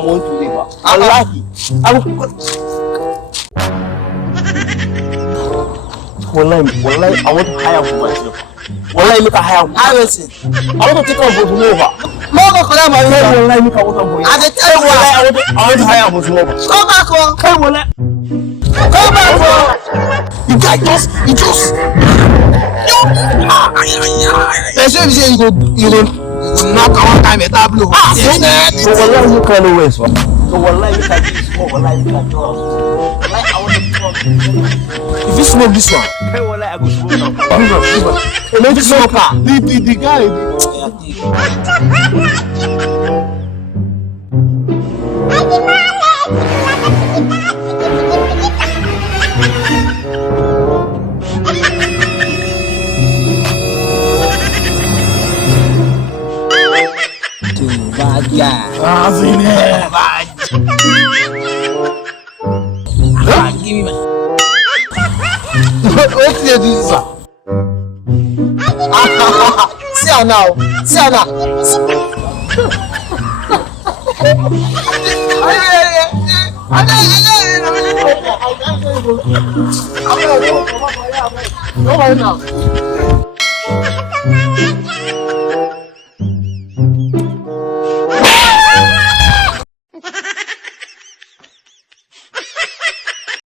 hormone to labor. Wallahi. Wallahi, I want to hire for myself. Wallahi, make a hire. I want to take on Bosunova. Mama, come on, wallahi, make a water. I tell you, I want to hire Bosunova. Come back, come on. Come back, you guys just. Let's say you go knock one time at blue. So wallahi, you can't always. So wallahi, you can do this. Wallahi, you can do it. Wallahi, I want to talk. If you smoke this one, hey, wallahi, I go smoke now. Let me smoke. The guy. Give me what's this, sir? See her now. Come on now.